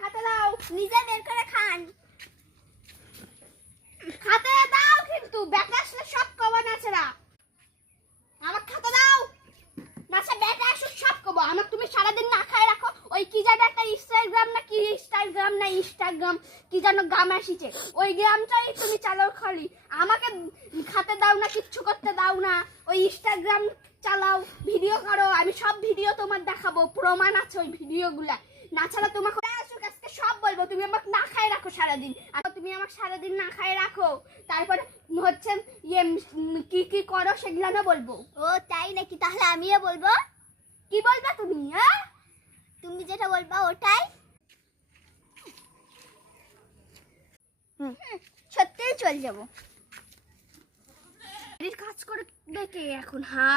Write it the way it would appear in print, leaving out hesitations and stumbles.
খাতে দাও। নিজে বের করে খান। খাতে দাও কিন্তু ব্যাটা আসলে সব কবা নাচরা। আমার খাতে দাও। নাচা ব্যাটা আসলে সব কবা। আমার তুমি সারাদিন না খায় রাখো। ওই কি জানো একটা ইনস্টাগ্রাম কি জানো গ্রাম আসিছে। ওই গ্রামটাই তুমি চালাও খালি। আমাকে খাতে দাও না, কিচ্ছু করতে দাও না। ওই ইনস্টাগ্রাম চালাও, ভিডিও করো। আমি সব ভিডিও তোমার দেখাবো, প্রমাণ আছে ওই ভিডিওগুলা। না ছাড়া তোমাকে আসুক আজকে সব বলবো। তুমি আমাকে না খায় রাখো সারাদিন। আর তুমি আমাকে সারাদিন না খায় রাখো, তারপরে হচ্ছে কি কি করো সেগুলো না বলবো। ও তাই নাকি? তাহলে আমিও বলবো। কি বলবা তুমি? হ্যাঁ, তুমি যেটা বলবা ওটাই। সত্যিই চলে যাবো। কাজ করে দেখে এখন হ্যাঁ।